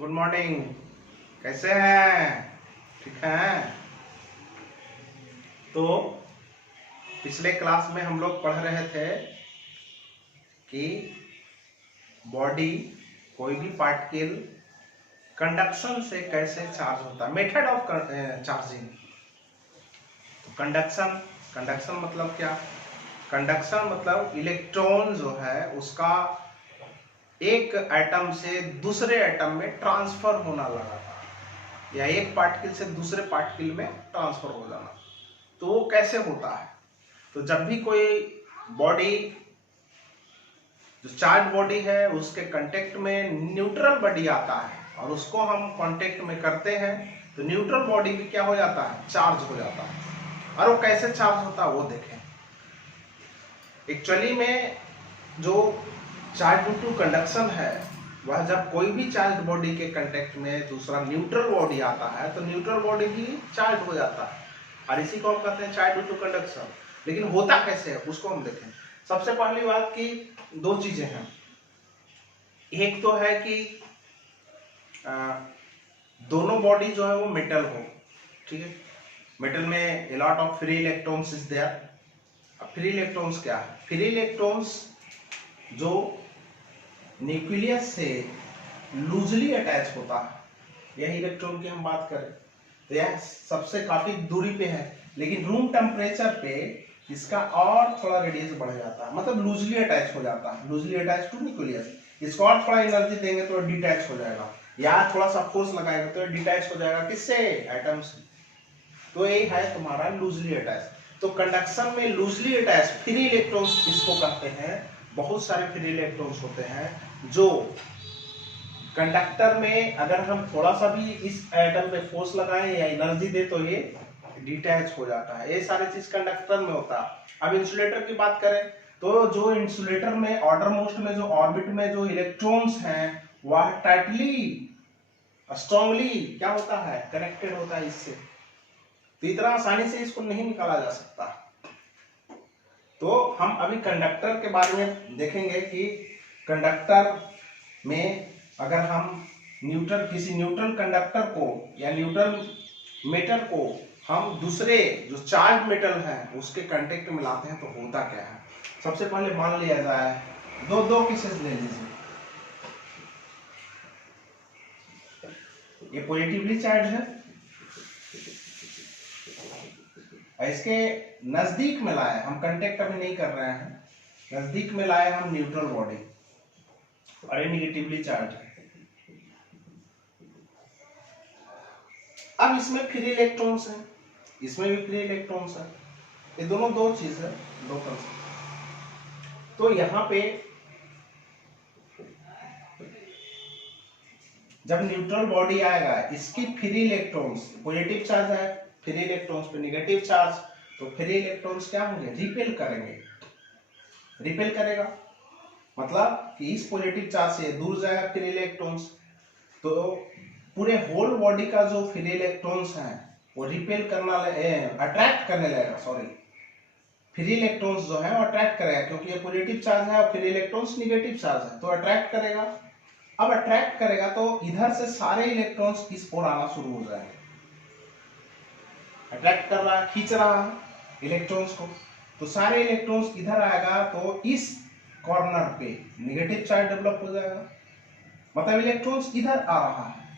Good morning. कैसे हैं? ठीक हैं? तो पिछले क्लास में हम लोग पढ़ रहे थे कि बॉडी कोई भी पार्टिकल कंडक्शन से कैसे चार्ज होता है, मेथड ऑफ चार्जिंग। तो कंडक्शन कंडक्शन मतलब क्या? कंडक्शन मतलब इलेक्ट्रॉन जो है उसका एक एटम से दूसरे एटम में ट्रांसफर होना लगातार, या एक पार्टिकल से दूसरे पार्टिकल में ट्रांसफर हो जाना। तो वो कैसे होता है? तो जब भी कोई बॉडी जो चार्ज बॉडी है उसके कांटेक्ट में न्यूट्रल बॉडी आता है और उसको हम कांटेक्ट में करते हैं तो न्यूट्रल बॉडी भी क्या हो जाता है? चार्ज हो जाता है। और वो कैसे चार्ज होता है वो देखें। एक्चुअली में जो चार्ज ड्यू टू कंडक्शन है वह जब कोई भी चार्ज बॉडी के कांटेक्ट में दूसरा न्यूट्रल बॉडी आता है तो न्यूट्रल बॉडी भी चार्ज हो जाता है, और इसी को हम कहते हैं चार्ज ड्यू टू कंडक्शन। लेकिन होता कैसे है उसको हम देखें। सबसे पहली बात की दो चीजें हैं। एक तो है कि दोनों बॉडी जो है वो मेटल हो, ठीक है। मेटल में a lot of free electrons is there. अब फ्री इलेक्ट्रॉन्स क्या है? फ्री इलेक्ट्रॉन्स जो न्यूक्लियस से लूजली अटैच होता है, यह इलेक्ट्रॉन की हम बात करें तो यह सबसे काफी दूरी पे है, लेकिन रूम टेम्परेचर पे इसका और थोड़ा रेडियस बढ़ जाता है, मतलब लूजली अटैच हो जाता है, लूजली अटैच टू न्यूक्लियस। इसको और थोड़ा एनर्जी देंगे तो डिटैच हो जाएगा, या थोड़ा सा फोर्स लगाएंगे तो डिटैच हो जाएगा। किससे? एटम से। तो ये है तुम्हारा लूजली अटैच। तो कंडक्शन में लूजली अटैच फ्री इलेक्ट्रॉन्स इसको कहते हैं। बहुत सारे फ्री इलेक्ट्रॉन्स होते हैं जो कंडक्टर में अगर हम थोड़ा सा भी इस एटम पे फोर्स लगाएं या एनर्जी दे तो ये डिटैच हो जाता है। ये सारी चीज कंडक्टर में होता है। अब इंसुलेटर की बात करें तो जो इंसुलेटर में ऑर्डर मोस्ट में जो ऑर्बिट में जो इलेक्ट्रॉन्स हैं वह टाइटली स्ट्रांगली क्या होता है? कनेक्टेड होता है इससे। तो इतना आसानी से इसको नहीं निकाला जा सकता। तो हम अभी कंडक्टर के बारे में देखेंगे कि कंडक्टर में अगर हम किसी न्यूट्रल कंडक्टर को या न्यूट्रल मेटल को हम दूसरे जो चार्ज मेटल है उसके कांटेक्ट में लाते हैं तो होता क्या है। सबसे पहले मान लिया जाए दो केसेस ले लीजिए। ये पॉजिटिवली चार्ज है, इसके नजदीक में लाए, हम कांटेक्ट अभी नहीं कर रहे हैं, नजदीक में लाए हम न्यूट्रल बॉडी और ये निगेटिवली चार्ज है। अब इसमें फ्री इलेक्ट्रॉन्स हैं, इसमें भी फ्री इलेक्ट्रॉन्स है। ये दोनों दो चीज है, दो कंसेप्ट। तो यहां पे जब न्यूट्रल बॉडी आएगा इसकी फ्री इलेक्ट्रॉन्स, पॉजिटिव चार्ज है, फ्री इलेक्ट्रॉन्स पे नेगेटिव चार्ज, तो फ्री इलेक्ट्रॉन्स क्या होंगे? रिपेल करेंगे। रिपेल करेगा मतलब कि इस पॉजिटिव चार्ज से दूर जाएगा फ्री इलेक्ट्रॉन्स, तो पूरे होल बॉडी का जो फ्री इलेक्ट्रॉन्स हैं वो रिपेल करना अट्रैक्ट करने लगेगा। सॉरी, फ्री इलेक्ट्रॉन्स जो है वो अट्रैक्ट करेगा, क्योंकि ये पॉजिटिव चार्ज है और फ्री इलेक्ट्रॉन्स नेगेटिव चार्ज है, तो अट्रैक्ट करेगा। अब अट्रैक्ट करेगा तो इधर से सारे इलेक्ट्रॉन्स इस ओर आना शुरू हो जाएंगे। अट्रैक्ट कर रहा है, खींच रहा है इलेक्ट्रॉन्स को, तो सारे इलेक्ट्रॉन्स इधर आएगा तो इस कॉर्नर पे नेगेटिव चार्ज डेवलप हो जाएगा, मतलब इलेक्ट्रॉन्स इधर आ रहा है।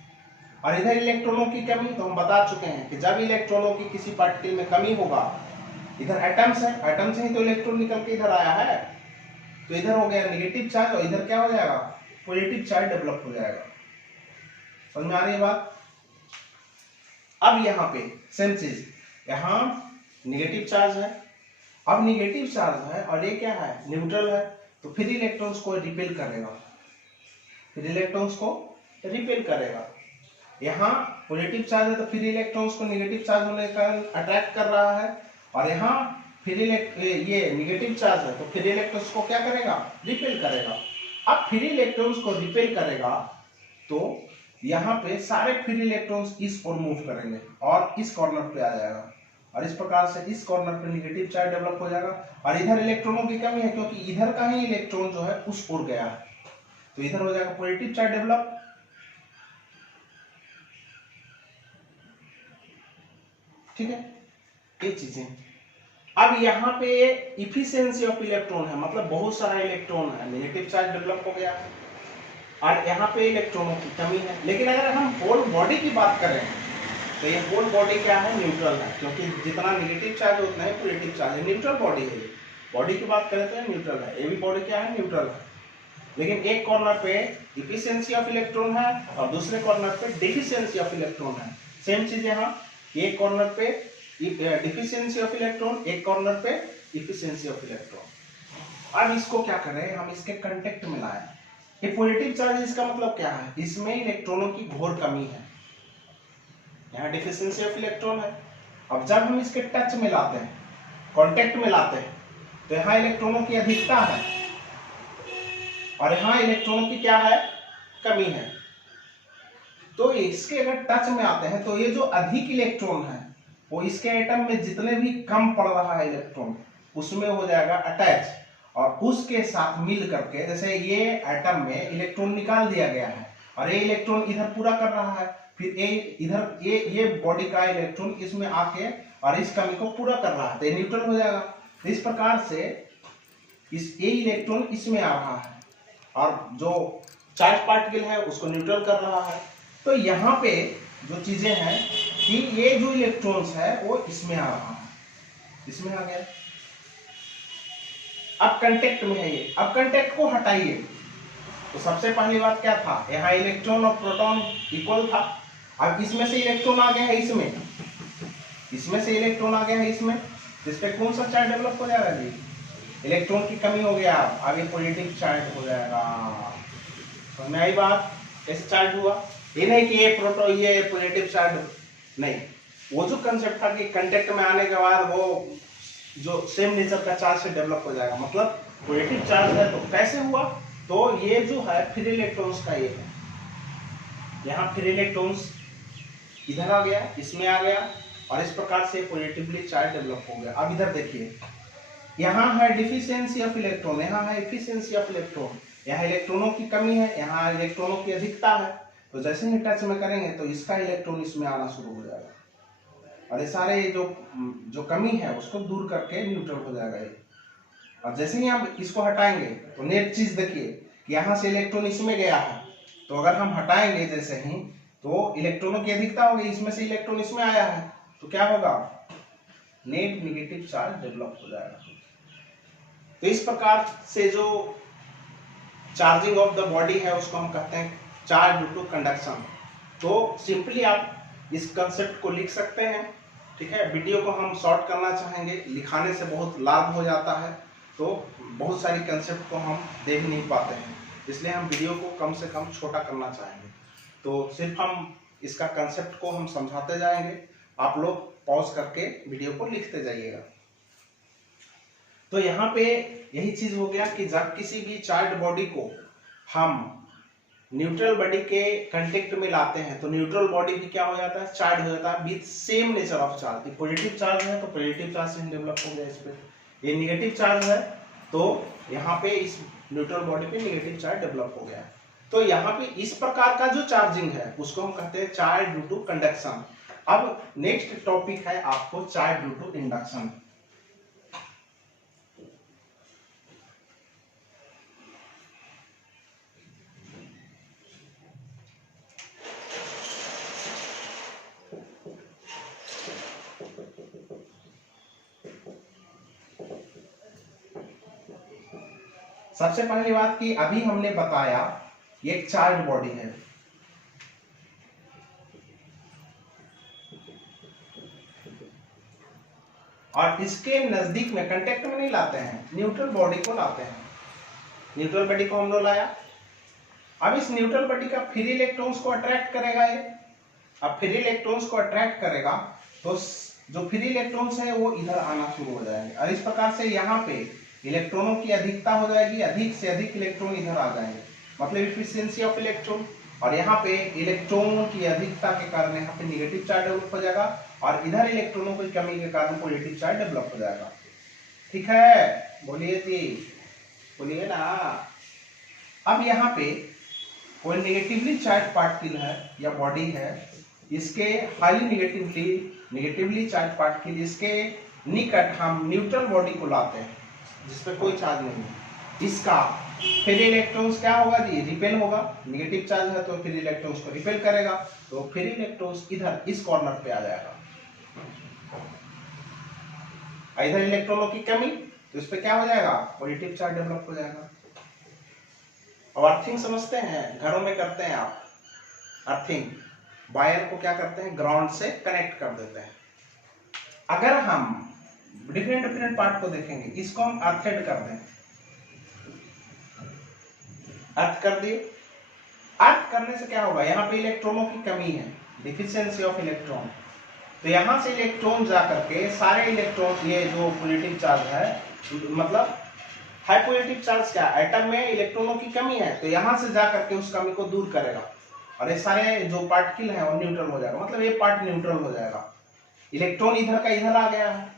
और इधर इलेक्ट्रॉनों की कमी तो हम बता चुके हैं कि जब इलेक्ट्रॉनों की किसी पार्टिकल में कमी होगा, इधर एटम्स है, एटम से ही तो इलेक्ट्रॉन निकल के इधर आया है, तो इधर हो गया नेगेटिव चार्ज और इधर क्या हो जाएगा? पॉजिटिव चार्ज डेवलप हो जाएगा। समझ में आ रही है बात? अब यहाँ पे सेम चीज, यहाँ नेगेटिव चार्ज है, अब नेगेटिव चार्ज है और ये क्या है? न्यूट्रल है, तो फ्री इलेक्ट्रॉन्स को रिपेल करेगा, फ्री इलेक्ट्रॉन्स को रिपेल करेगा। यहाँ पॉजिटिव चार्ज है तो फ्री इलेक्ट्रॉन्स को नेगेटिव चार्ज होने के कारण अट्रैक्ट कर रहा है, और यहाँ ये नेगेटिव चार्ज है तो फ्री इलेक्ट्रॉन्स को क्या करेगा? रिपेल करेगा। अब फ्री इलेक्ट्रॉन्स को रिपेल करेगा तो यहाँ पे सारे फ्री इलेक्ट्रॉन्स इस ओर मूव करेंगे और इस कॉर्नर पे आ जाएगा, और इस प्रकार से इस कॉर्नर पे नेगेटिव चार्ज डेवलप हो जाएगा। और इधर इलेक्ट्रॉनों की कमी है क्योंकि इधर का ही इलेक्ट्रॉन जो है उस ओर गया है, तो इधर हो जाएगा पॉजिटिव चार्ज डेवलप। ठीक है, ये चीजें। अब यहाँ पे इफिशियंसी ऑफ इलेक्ट्रॉन है, मतलब बहुत सारा इलेक्ट्रॉन है, नेगेटिव चार्ज डेवलप हो गया, और यहाँ पे इलेक्ट्रॉनों की कमी है। लेकिन अगर हम होल बॉडी की बात करें तो ये होल बॉडी क्या है, न्यूट्रल है, क्योंकि जितना नेगेटिव चार्ज उतना ही पॉजिटिव चार्ज है, न्यूट्रल बॉडी है। बॉडी की बात करें तो ये न्यूट्रल है, ये भी बॉडी क्या है, न्यूट्रल है। लेकिन एक कॉर्नर पे इफिशियंसी ऑफ इलेक्ट्रॉन है और दूसरे कॉर्नर पे डिफिशियंसी ऑफ इलेक्ट्रॉन है। सेम चीज यहाँ, एक कॉर्नर पे डिफिशियंसी ऑफ इलेक्ट्रॉन, एक कॉर्नर पे इफिशियंसी ऑफ इलेक्ट्रॉन। अब इसको क्या करें, हम इसके कांटेक्ट में लाएं। ये पॉजिटिव चार्ज, इसका मतलब क्या है, इसमें इलेक्ट्रॉनों की घोर कमी है, यहाँ डिफिशियंसी ऑफ इलेक्ट्रॉन है। अब जब हम इसके टच में लाते हैं, कांटेक्ट में लाते हैं, तो यहाँ इलेक्ट्रॉनों की अधिकता है और यहाँ इलेक्ट्रॉनों की क्या है, कमी है। तो इसके अगर टच में आते हैं तो ये जो अधिक इलेक्ट्रॉन है वो इसके एटम में जितने भी कम पड़ रहा है इलेक्ट्रॉन, उसमें हो जाएगा अटैच, और उसके साथ मिल करके, जैसे ये एटम में इलेक्ट्रॉन निकाल दिया गया है और ये इलेक्ट्रॉन इधर पूरा कर रहा है, फिर ये इधर ये बॉडी का इलेक्ट्रॉन इसमें आके और इस कमी को पूरा कर रहा है, तो ये न्यूट्रल हो जाएगा। तो इस प्रकार से इस ये इलेक्ट्रॉन इसमें आ रहा है और जो चार्ज पार्टिकल है उसको न्यूट्रल कर रहा है। तो यहाँ पे जो चीजें हैं कि ये जो इलेक्ट्रॉन्स है वो इसमें आ रहा है, इसमें आ गया। अब कांटेक्ट में है ये, अब कांटेक्ट को हटाइए तो सबसे पहली बात क्या था, यहाँ इलेक्ट्रॉन और प्रोटॉन इक्वल था। अब इसमें से इलेक्ट्रॉन आ गया है इसमें से इलेक्ट्रॉन आ गया है इसमें, इस पे कौन सा चार्ज डेवलप हो जाएगा जी, इलेक्ट्रॉन की कमी हो गया, अब ये पॉजिटिव चार्ज हो जाएगा। समझ में आई बात, कैसे चार्ज हुआ, ये नहीं कि ये प्रोटॉन ये पॉजिटिव चार्ज नहीं, वो जो कंसेप्ट था कि कांटेक्ट में आने के बाद वो जो सेम नेचर का चार्ज से डेवलप हो जाएगा, मतलब पॉजिटिव चार्ज है। तो कैसे हुआ, तो ये जो है फ्री इलेक्ट्रॉन्स का ये है, यहाँ फ्री इलेक्ट्रॉन्स इधर आ गया, इसमें आ गया और इस प्रकार से पॉजिटिवली चार्ज डेवलप हो गया। अब इधर देखिए, यहाँ है डिफिशियंसी ऑफ इलेक्ट्रॉन, यहाँ है एफिशिएंसी ऑफ इलेक्ट्रॉन, यहाँ इलेक्ट्रॉनों की कमी है, यहाँ इलेक्ट्रॉनों की अधिकता है। तो जैसे ही टच में करेंगे तो इसका इलेक्ट्रॉन इसमें आना शुरू हो जाएगा और ये सारे जो कमी है उसको दूर करके न्यूट्रल हो जाएगा ये। और जैसे ही हम इसको हटाएंगे तो नेट चीज देखिए कि यहाँ से इलेक्ट्रॉन इसमें गया है, तो अगर हम हटाएंगे जैसे ही तो इलेक्ट्रॉनों की अधिकता होगी, इसमें से इलेक्ट्रॉन इसमें आया है तो क्या होगा, नेट नेगेटिव चार्ज डेवलप हो जाएगा। तो इस प्रकार से जो चार्जिंग ऑफ द बॉडी है उसको हम कहते हैं चार्ज ड्यू टू कंडक्शन। तो सिंपली आप इस कंसेप्ट को लिख सकते हैं, ठीक है। वीडियो को हम शॉर्ट करना चाहेंगे, लिखाने से बहुत लाभ हो जाता है, तो बहुत सारी कंसेप्ट को हम दे भी नहीं पाते हैं, इसलिए हम वीडियो को कम से कम छोटा करना चाहेंगे। तो सिर्फ हम इसका कंसेप्ट को हम समझाते जाएंगे, आप लोग पॉज करके वीडियो को लिखते जाइएगा। तो यहाँ पे यही चीज हो गया कि जब किसी भी चार्ज बॉडी को हम न्यूट्रल बॉडी के कांटेक्ट में लाते हैं तो न्यूट्रल बॉडी भी क्या हो जाता है, चार्ज हो जाता है with same nature of charge. Positive charge है तो पॉजिटिव चार्ज से डेवलप हो गया इस पे, ये नेगेटिव चार्ज है तो यहाँ पे इस न्यूट्रल बॉडी पे नेगेटिव चार्ज डेवलप हो गया। तो यहाँ पे इस प्रकार का जो चार्जिंग है उसको हम कहते हैं चार्ज ड्यू टू कंडक्शन। अब नेक्स्ट टॉपिक है आपको चार्ज ड्यू टू इंडक्शन। सबसे पहली बात कि अभी हमने बताया ये एक चार्ज बॉडी है, और इसके नजदीक में कांटेक्ट में नहीं लाते हैं, न्यूट्रल बॉडी को लाते हैं। न्यूट्रल बॉडी को हम लोग लाया, अब इस न्यूट्रल बॉडी का फ्री इलेक्ट्रॉन्स को अट्रैक्ट करेगा ये। अब फ्री इलेक्ट्रॉन्स को अट्रैक्ट करेगा तो जो फ्री इलेक्ट्रॉन्स है वो इधर आना शुरू हो जाएंगे और इस प्रकार से यहाँ पे इलेक्ट्रॉनों की अधिकता हो जाएगी, अधिक से अधिक इलेक्ट्रॉन इधर आ जाएंगे, मतलब इफिशियंसी ऑफ इलेक्ट्रॉन। और यहाँ पे इलेक्ट्रॉन की अधिकता के कारण यहाँ पे नेगेटिव चार्ज डेवलप हो जाएगा और इधर इलेक्ट्रॉनों की कमी के कारण पॉजिटिव चार्ज डेवलप हो जाएगा। ठीक है, बोलिए जी, बोलिए ना। अब यहाँ पे कोई नेगेटिवली चार्ज पार्टिकल है या बॉडी है, इसके हाईली निगेटिवली चार्ज पार्टिकल इसके निकट हम न्यूट्रल बॉडी को लाते हैं जिसमें कोई चार्ज नहीं है, इसका फिर इलेक्ट्रॉन्स क्या होगा जी, रिपेल होगा। निगेटिव चार्ज है तो फिर इलेक्ट्रॉन्स को रिपेल करेगा, तो फिर इलेक्ट्रॉन्स इधर इस कॉर्नर पे आ जाएगा। इधर इलेक्ट्रॉनों की कमी, तो इस पे क्या हो जाएगा, पॉजिटिव चार्ज डेवलप हो जाएगा। अब अर्थिंग समझते हैं, घरों में करते हैं आप अर्थिंग, वायर को क्या करते हैं, ग्राउंड से कनेक्ट कर देते हैं। अगर हम डिफरेंट पार्ट को देखेंगे, इसको हम अर्थेड कर दें, अर्थ कर दिए, अर्थ करने से क्या होगा, यहाँ पे इलेक्ट्रॉनों की कमी है, डिफिशियंसी ऑफ इलेक्ट्रॉन, तो यहां से इलेक्ट्रॉन जा करके सारे इलेक्ट्रॉन, ये जो पॉजिटिव चार्ज है, मतलब हाई पॉजिटिव चार्ज क्या, एटम में इलेक्ट्रॉनों की कमी है, तो यहां से जा करके उस कमी को दूर करेगा, और ये सारे जो पार्टिकल है वो न्यूट्रल हो जाएगा, मतलब ये पार्ट न्यूट्रल हो जाएगा, इलेक्ट्रॉन इधर का इधर आ गया है।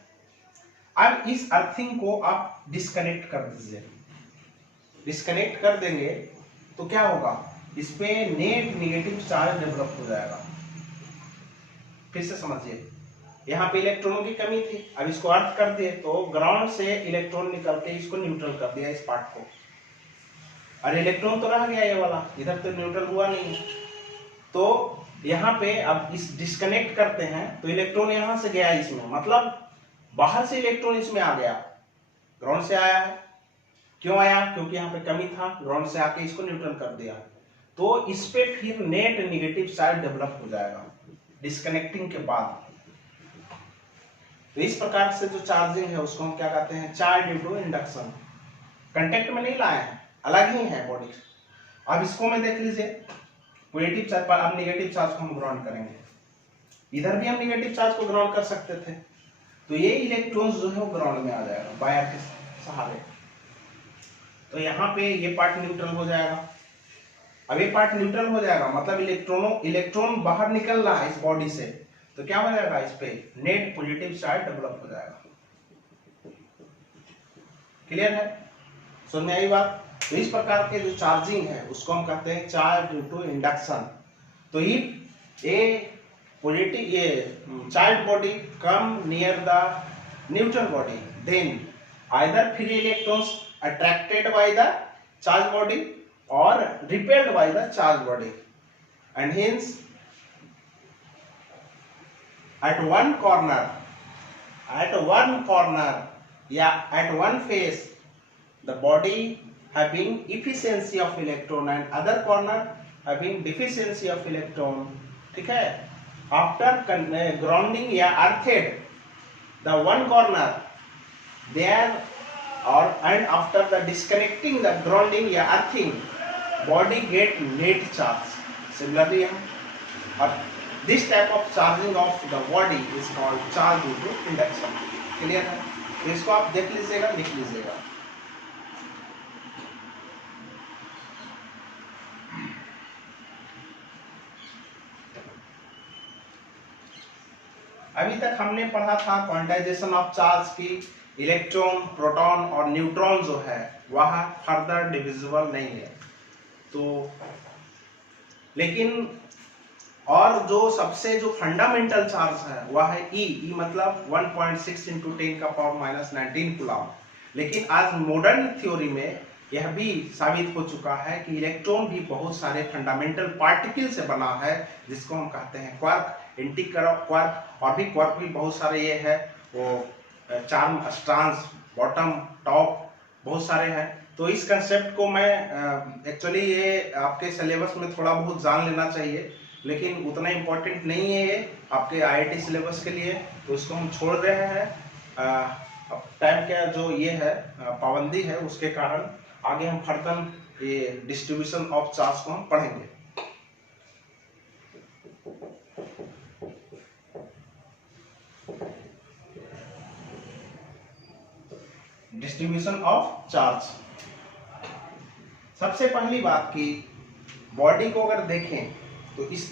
अब इस अर्थिंग को आप डिस्कनेक्ट कर दीजिए, डिस्कनेक्ट कर देंगे तो क्या होगा, इस पे नेट नेगेटिव चार्ज डेवलप हो जाएगा। फिर से समझिए, यहाँ पे इलेक्ट्रॉनों की कमी थी, अब इसको अर्थ कर दिए तो ग्राउंड से इलेक्ट्रॉन निकल के इसको न्यूट्रल कर दिया, इस पार्ट को, और इलेक्ट्रॉन तो रह गया ये वाला, इधर तो न्यूट्रल हुआ नहीं है, तो यहाँ पे अब इस डिस्कनेक्ट करते हैं तो इलेक्ट्रॉन यहाँ से गया इसमें, मतलब बाहर से इलेक्ट्रॉन इसमें आ गया, ग्राउंड से आया है, क्यों आया, क्योंकि यहाँ पे कमी था, ग्राउंड से आके इसको न्यूट्रल कर दिया, तो इस पे फिर नेट नेगेटिव चार्ज डेवलप हो जाएगा डिस्कनेक्टिंग के बाद। तो इस प्रकार से जो चार्जिंग है उसको हम क्या कहते हैं, charge due to induction. Contact में नहीं लाए हैं, अलग ही है बॉडी। अब इसको में देख लीजिए, पॉजिटिव चार्ज पर अब नेगेटिव चार्ज को हम ग्राउंड करेंगे, इधर भी हम नेगेटिव चार्ज को ग्राउंड कर सकते थे, तो ये इलेक्ट्रॉन्स जो है वो ग्राउंड में आ जाएगा वायर के सहारे, तो यहाँ पे ये पार्ट न्यूट्रल हो जाएगा। अब ये पार्ट न्यूट्रल हो जाएगा मतलब इलेक्ट्रॉन बाहर निकल रहा है इस बॉडी से, तो क्या हो जाएगा, इस पे नेट पॉजिटिव चार्ज डेवलप हो जाएगा। क्लियर है, समझ में आई बात। तो इस प्रकार के जो चार्जिंग है उसको हम कहते हैं चार्ज ड्यू टू इंडक्शन। तो ये पॉजिटिव, ये charge body come near the neutral body, then either free electrons attracted by the charge body or repelled by the charge body, and hence at one corner yeah, at one face the body having efficiency of electron and other corner having deficiency of electron, ठीक है। after grounding या earthed the one corner there, and after the disconnecting the grounding या earthing, body get net charge. Similarly, this type of charging of the body is called charge due to induction. Clear है, तो इसको आप देख लीजिएगा, लिख लीजिएगा। अभी तक हमने पढ़ा था क्वांटाइजेशन ऑफ चार्ज की, इलेक्ट्रॉन, प्रोटॉन और न्यूट्रॉन जो है वह फर्दर डिविजिबल नहीं है, तो लेकिन और जो सबसे जो फंडामेंटल चार्ज है वह है ई मतलब 1.6 × 10⁻⁻19 कूलम। लेकिन आज मॉडर्न थ्योरी में यह भी साबित हो चुका है कि इलेक्ट्रॉन भी बहुत सारे फंडामेंटल पार्टिकल से बना है, जिसको हम कहते हैं क्वार्क, एंटी क्वार्क, और भी क्वार्क भी बहुत सारे ये है, वो चार्म, स्ट्रांस, बॉटम, टॉप, बहुत सारे हैं। तो इस कंसेप्ट को मैं एक्चुअली ये आपके सिलेबस में थोड़ा बहुत जान लेना चाहिए, लेकिन उतना इम्पोर्टेंट नहीं है ये आपके आईआईटी सिलेबस के लिए, तो इसको हम छोड़ रहे हैं। अब टाइम का जो ये है पाबंदी है, उसके कारण आगे हम फर्दर ये डिस्ट्रीब्यूशन ऑफ चार्ज को हम पढ़ेंगे। डिस्ट्रीब्यूशन ऑफ चार्ज, सबसे पहली बात की बॉडी को अगर देखें तो इस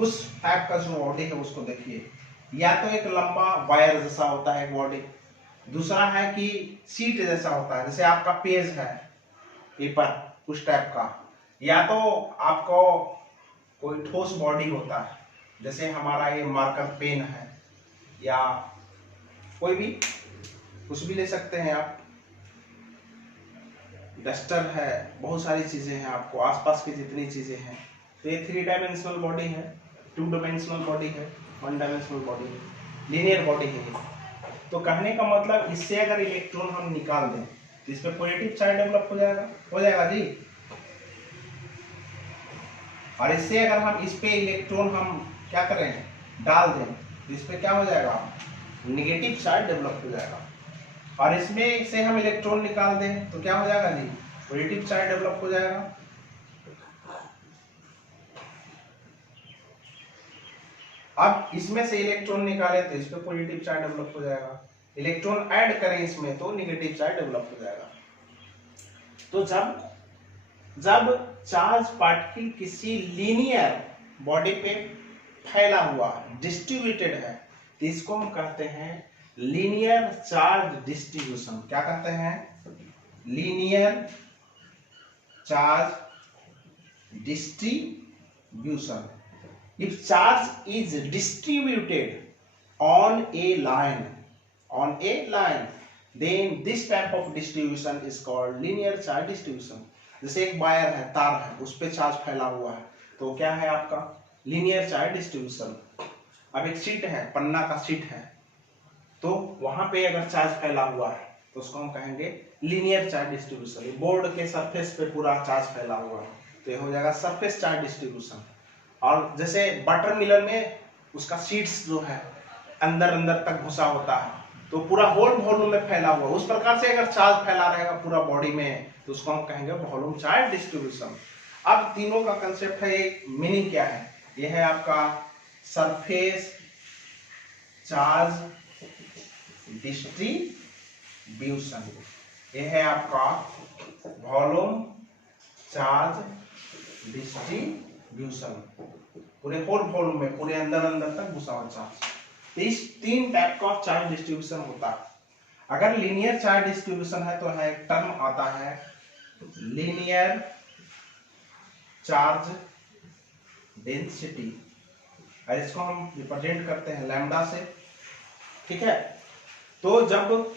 उस टाइप का जो बॉडी है उसको देखिए, या तो एक लंबा वायर जैसा होता है बॉडी, दूसरा है कि सीट जैसा होता है, जैसे आपका पेज है पेपर उस टाइप का, या तो आपको कोई ठोस बॉडी होता है जैसे हमारा ये मार्कर पेन है या कोई भी कुछ भी ले सकते हैं आप, डस्टर है, बहुत सारी चीजें हैं, आपको आसपास की जितनी चीजें हैं। तो ये 3 डायमेंशनल बॉडी है, 2 डायमेंशनल बॉडी है, 1 डायमेंशनल बॉडी है, लीनियर बॉडी है ये। तो कहने का मतलब इससे अगर इलेक्ट्रॉन हम निकाल दें तो इस पे पॉजिटिव चार्ज डेवलप हो जाएगा जी। और इससे अगर हम इस पे इलेक्ट्रॉन हम क्या करें, डाल दें तो इस पे क्या हो जाएगा, नेगेटिव चार्ज डेवलप हो जाएगा। और इसमें से हम इलेक्ट्रॉन निकाल दें तो क्या हो जाएगा जी, पॉजिटिव चार्ज डेवलप हो जाएगा। अब इसमें से इलेक्ट्रॉन निकाले तो इस पे पॉजिटिव चार्ज डेवलप हो जाएगा, इलेक्ट्रॉन ऐड करें इसमें तो नेगेटिव चार्ज डेवलप हो जाएगा। तो जब चार्ज पार्टिकल किसी लीनियर बॉडी पे फैला हुआ डिस्ट्रीब्यूटेड है तो इसको हम कहते हैं लीनियर चार्ज डिस्ट्रीब्यूशन। क्या कहते हैं, linear charge distribution. If charge is distributed on a line, then this type of distribution is called linear charge distribution. जैसे एक वायर है, तार है, उस पे चार्ज फैला हुआ है तो क्या है आपका लीनियर चार्ज डिस्ट्रीब्यूशन। अब एक शीट है, पन्ना का शीट है, तो वहां पे अगर चार्ज फैला हुआ है तो उसको हम कहेंगे लीनियर चार्ज डिस्ट्रीब्यूशन। बोर्ड के सरफेस पे पूरा चार्ज फैला हुआ है तो ये हो जाएगा सरफेस चार्ज डिस्ट्रीब्यूशन। और जैसे बटर मिलर में उसका सीड्स जो है अंदर तक घुसा होता है तो पूरा होल वॉल्यूम में फैला हुआ, उस प्रकार से अगर चार्ज फैला रहेगा पूरा बॉडी में तो उसको हम कहेंगे वॉल्यूम चार्ज डिस्ट्रीब्यूशन। अब तीनों का कंसेप्ट है, मीनिंग क्या है, यह है आपका सरफेस चार्ज डिस्ट्रीब्यूशन, यह है आपका वॉल्यूम चार्ज डिस्ट्रीब्यूशन, पूरे होल वॉल्यूम में पूरे अंदर तक घुसा हुआ चार्ज। तो इस 3 टाइप का चार्ज डिस्ट्रीब्यूशन होता है। अगर लीनियर चार्ज डिस्ट्रीब्यूशन है तो है एक टर्म आता है लीनियर चार्ज डेंसिटी, और इसको हम रिप्रेजेंट करते हैं लैम्डा से, ठीक है। तो जब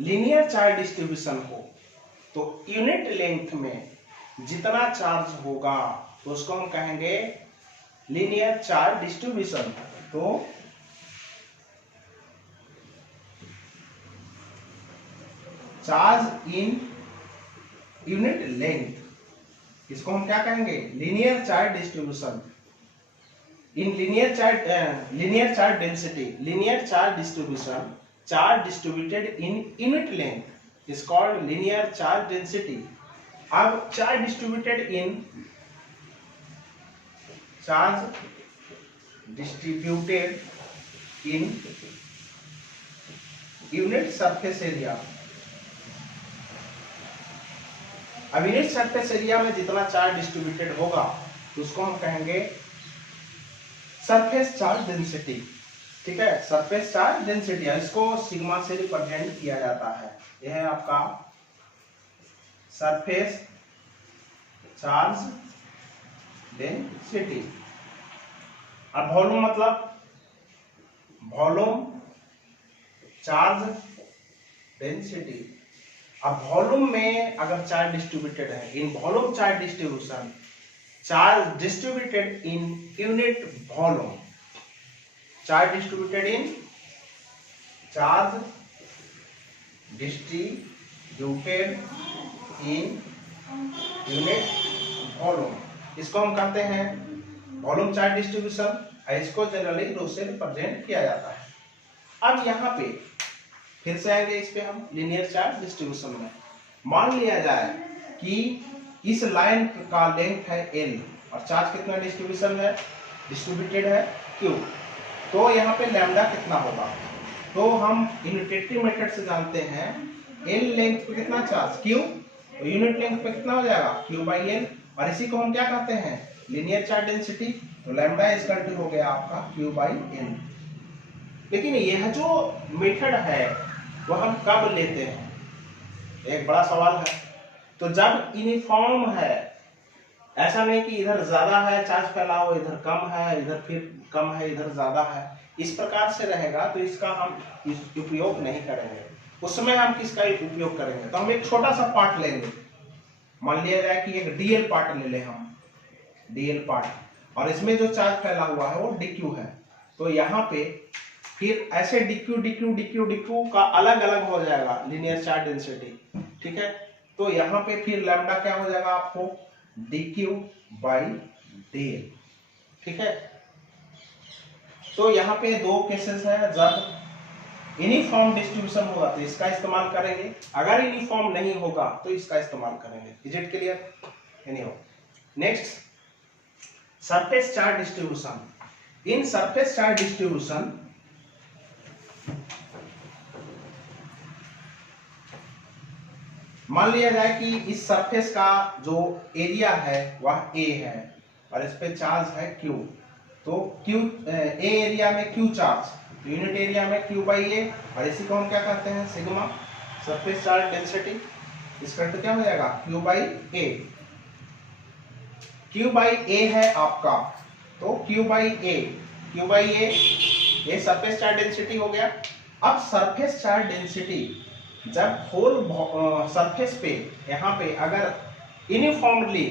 लीनियर चार्ज डिस्ट्रीब्यूशन हो तो यूनिट लेंथ में जितना चार्ज होगा तो उसको हम कहेंगे लीनियर चार्ज डिस्ट्रीब्यूशन। तो चार्ज इन यूनिट लेंथ, इसको हम क्या कहेंगे linear charge distribution. In linear charge density, linear charge distribution, charge distributed in unit length is called linear charge density. अब charge distributed in charge distributed in unit surface area। अब unit surface area में जितना charge distributed होगा तो उसको हम कहेंगे surface charge density, ठीक है, सरफेस चार्ज डेंसिटी। इसको सिग्मा से रिप्रेजेंट किया जाता है, यह है आपका सरफेस चार्ज डेंसिटी। अब वॉल्यूम मतलब वॉल्यूम चार्ज डेंसिटी। अब वॉल्यूम में अगर चार्ज डिस्ट्रीब्यूटेड है, in volume charge distribution, charge distributed in unit volume, charge distributed in charge distributed in unit volume, इसको हम कहते हैं वॉल्यूम चार्ज डिस्ट्रीब्यूशन। इसको जनरली रो से रिप्रेजेंट किया जाता है। अब यहाँ पे फिर से आएंगे इस पे हम लीनियर चार्ज डिस्ट्रीब्यूशन में। मान लिया जाए कि इस लाइन का लेंथ है L और चार्ज कितना डिस्ट्रीब्यूशन है, डिस्ट्रीब्यूटेड है Q, तो यहाँ पे लैम्डा कितना होगा, तो हम यूनिटेटिव मेथड से जानते हैं L लेंथ पे कितना चार्ज Q, तो यूनिट लेंथ पे कितना हो जाएगा Q/L, और इसी को हम क्या कहते हैं लीनियर चार्ज डेंसिटी। तो लैम्डा इज इक्वल टू हो गया आपका Q/L। लेकिन यह जो मेथड है वह हम कब लेते हैं, एक बड़ा सवाल है। तो जब यूनिफॉर्म है ऐसा नहीं कि इधर ज्यादा है चार्ज फैलाओ, इधर कम है, इधर फिर कम है, इधर ज्यादा है, इस प्रकार से रहेगा तो इसका हम उपयोग नहीं करेंगे। उसमें हम किसका उपयोग करेंगे, तो हम एक छोटा सा पार्ट लेंगे। मान लिया जाए कि एक डीएल पार्ट ले लें हम, डीएल पार्ट, और इसमें जो चार्ज फैला हुआ है वो डीक्यू है। तो यहाँ पे फिर ऐसे डीक्यू डीक्यू डीक्यू डीक्यू का अलग अलग हो जाएगा लीनियर चार्ज डेंसिटी, ठीक है। तो यहाँ पे फिर लैम्डा क्या हो जाएगा आपको, dq बाई dl, ठीक है। तो यहाँ पे दो केसेस है, जब यूनिफॉर्म डिस्ट्रीब्यूशन होगा तो इसका इस्तेमाल करेंगे, अगर यूनिफॉर्म नहीं होगा तो इसका इस्तेमाल करेंगे। Is it clear? Anyhow, next surface charge distribution. In surface charge distribution मान लिया जाए कि इस सरफेस का जो एरिया है वह a है और इस पे चार्ज है q, तो q a एरिया में q चार्ज, यूनिट एरिया में q बाई a, और इसी को हम क्या कहते हैं, सिग्मा सरफेस चार्ज डेंसिटी। इसका तो क्या हो जाएगा, q by a, q by a है आपका, तो q बाई a ये सरफेस चार्ज डेंसिटी हो गया। अब सरफेस चार्ज डेंसिटी जब होल सरफेस पे यहाँ पे अगर यूनिफॉर्मली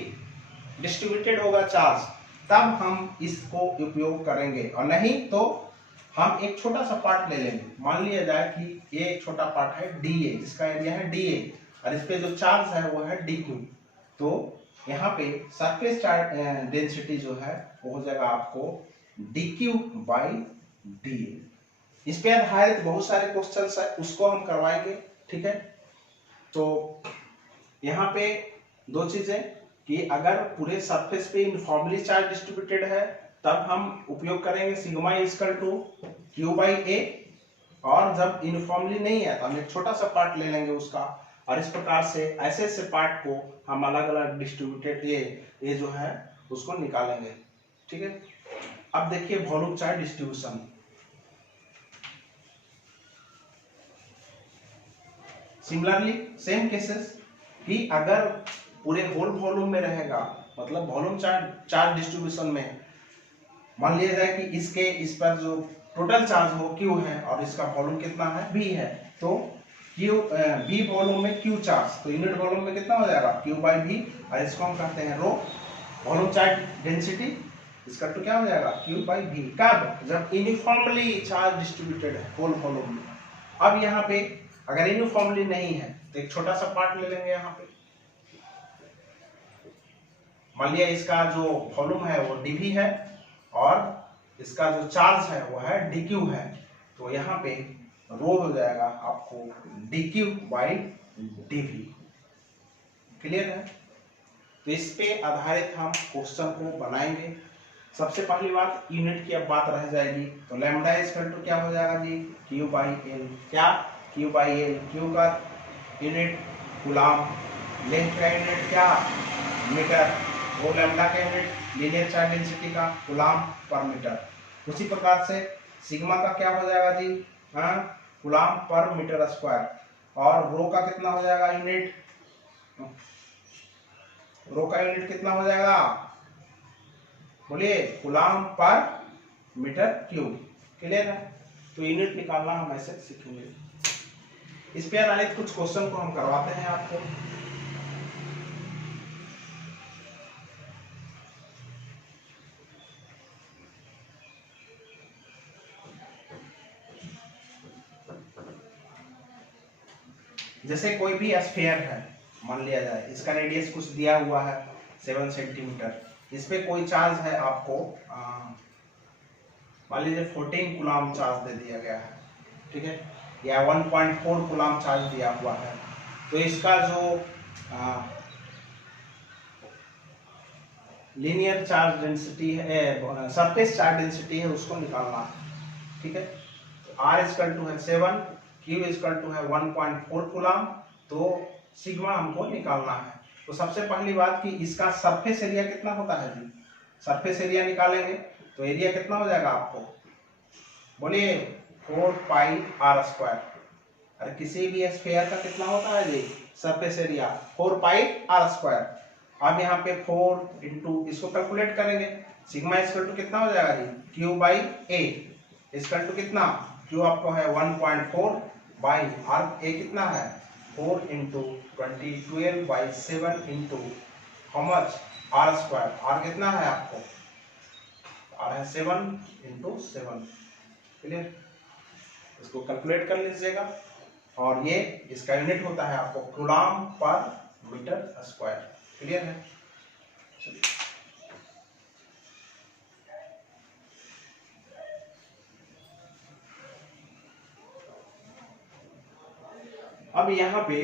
डिस्ट्रीब्यूटेड होगा चार्ज, तब हम इसको उपयोग करेंगे, और नहीं तो हम एक छोटा सा पार्ट ले लेंगे। मान लिया जाए कि ये एक छोटा पार्ट है dA, जिसका एरिया है dA, और इस पे जो चार्ज है वो है dQ। तो यहाँ पे सरफेस चार्ज डेंसिटी जो है वो हो जाएगा आपको dQ बाई dA। इस पे आधारित बहुत सारे क्वेश्चंस है, उसको हम करवाएंगे, ठीक है। तो यहाँ पे दो चीजें कि अगर पूरे सरफेस पे यूनिफॉर्मली चार्ज डिस्ट्रीब्यूटेड है तब हम उपयोग करेंगे sigma equal to q by a, और जब यूनिफॉर्मली नहीं है तो हम एक छोटा सा पार्ट ले लेंगे उसका, और इस प्रकार से ऐसे ऐसे पार्ट को हम अलग अलग डिस्ट्रीब्यूटेड ये जो है उसको निकालेंगे, ठीक है। अब देखिए volume charge distribution. Similarly same cases कि अगर पूरे होल वॉल्यूम में रहेगा, मतलब वॉल्यूम चार्ज डिस्ट्रीब्यूशन में मान लिया जाए कि इसके इस पर जो टोटल चार्ज हो Q है और इसका वॉल्यूम कितना है V है, तो V वॉल्यूम में Q चार्ज, तो यूनिट वॉल्यूम में कितना हो जाएगा Q बाई V, और इसको हम कहते हैं रो वॉल्यूम चार्ज डेंसिटी। इसका तो क्या हो जाएगा Q बाई V, कब, जब यूनिफॉर्मली चार्ज डिस्ट्रीब्यूटेड है होल वॉल्यूम में। अब यहाँ पे अगर यूनिफॉर्मली नहीं है तो एक छोटा सा पार्ट ले लेंगे यहाँ पे, मान लिया इसका जो वॉल्यूम है वो dV है और इसका जो चार्ज है वो है dQ है, तो यहाँ पे रो हो जाएगा आपको dQ बाई dV। क्लियर है? तो इस पे आधारित हम क्वेश्चन को बनाएंगे। सबसे पहली बात यूनिट की अब बात रह जाएगी, तो लैम्डा इक्वल टू क्या हो जाएगा जी, Q बाई L, क्या Q बाई L, Q का यूनिट कूलम, लेंथ का यूनिट क्या मीटर, वो लैम्डा का यूनिट लीनियर चार्ज डेंसिटी का कूलम पर मीटर। उसी प्रकार से सिग्मा का क्या हो जाएगा जी, कूलम पर मीटर स्क्वायर, और रो का कितना हो जाएगा यूनिट, रो का यूनिट कितना हो जाएगा, बोलिए coulomb per metre cube. Clear है? तो यूनिट निकालना हम ऐसे सीखेंगे। इस पे आधारित कुछ क्वेश्चन को हम करवाते हैं आपको। जैसे कोई भी स्फीयर है, मान लिया जाए इसका रेडियस कुछ दिया हुआ है 7 सेंटीमीटर, इस पे कोई चार्ज है आपको मान लीजिए 14 कूलम चार्ज दे दिया गया है, ठीक है, या 1.4 कूलम चार्ज दिया हुआ है। तो इसका जो लीनियर चार्ज डेंसिटी है, सरफेस चार्ज डेंसिटी है, उसको निकालना है, ठीक है। तो R इक्वल टू है 7, Q इक्वल टू है 1.4 कूलम, तो सिग्मा हमको निकालना है। तो सबसे पहली बात कि इसका सरफेस एरिया कितना होता है जी, सरफेस एरिया निकालेंगे तो एरिया कितना हो जाएगा आपको, बोलिए 4 पाई R स्क्वायर। अरे किसी भी स्फीयर का कितना होता है जी सरफेस एरिया, 4 पाई R स्क्वायर। अब यहाँ पे 4 इंटू इसको कैलकुलेट करेंगे, सिग्मा इक्वल टू कितना हो जाएगा जी, Q by A equal to कितना, क्यू आपको है 1.4 बाई आर ए कितना है 4 into 12/7 into how much R square, R कितना है आपको, आर है 7 इंटू 7, क्लियर। इसको कैलकुलेट कर लीजिएगा और ये इसका यूनिट होता है आपको coulomb per metre square, clear है। चलिए अब यहाँ पे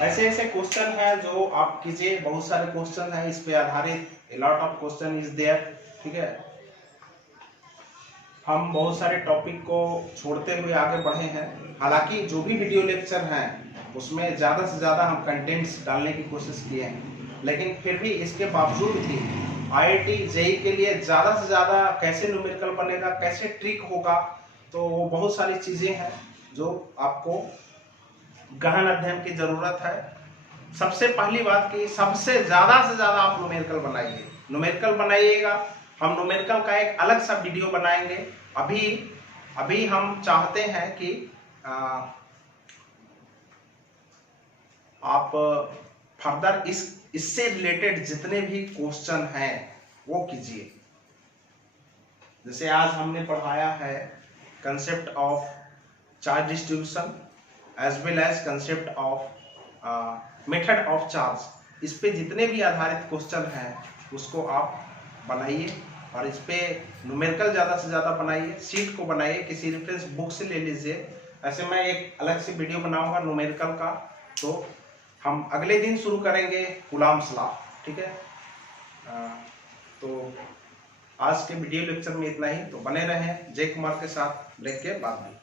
ऐसे ऐसे क्वेश्चन है जो आप कीजिए, बहुत सारे क्वेश्चन है इस पे आधारित, a lot of question is there, ठीक है। हम बहुत सारे टॉपिक को छोड़ते हुए आगे बढ़े हैं, हालांकि जो भी वीडियो लेक्चर हैं उसमें ज़्यादा से ज़्यादा हम कंटेंट्स डालने की कोशिश किए हैं, लेकिन फिर भी इसके बावजूद भी आईआईटी जेईई के लिए ज़्यादा से ज़्यादा कैसे न्यूमेरिकल बनेगा, कैसे ट्रिक होगा, तो वो बहुत सारी चीज़ें हैं जो आपको गहन अध्ययन की ज़रूरत है। सबसे पहली बात कि सबसे ज़्यादा से ज़्यादा आप न्यूमेरिकल बनाइए, न्यूमेरिकल बनाइएगा। हम न्यूमेरिकल का एक अलग सा वीडियो बनाएंगे। अभी हम चाहते हैं कि आप फर्दर इससे रिलेटेड जितने भी क्वेश्चन हैं वो कीजिए। जैसे आज हमने पढ़ाया है concept of charge distribution as well as concept of method of charge, इस पे जितने भी आधारित क्वेश्चन हैं उसको आप बनाइए और इस पे न्यूमेरिकल ज़्यादा से ज़्यादा बनाइए, शीट को बनाइए, किसी रेफरेंस बुक से ले लीजिए। ऐसे मैं एक अलग से वीडियो बनाऊंगा न्यूमेरिकल का, तो हम अगले दिन शुरू करेंगे कूलम्स लॉ, ठीक है। तो आज के वीडियो लेक्चर में इतना ही, तो बने रहें जय कुमार के साथ, ब्रेक के बाद भी।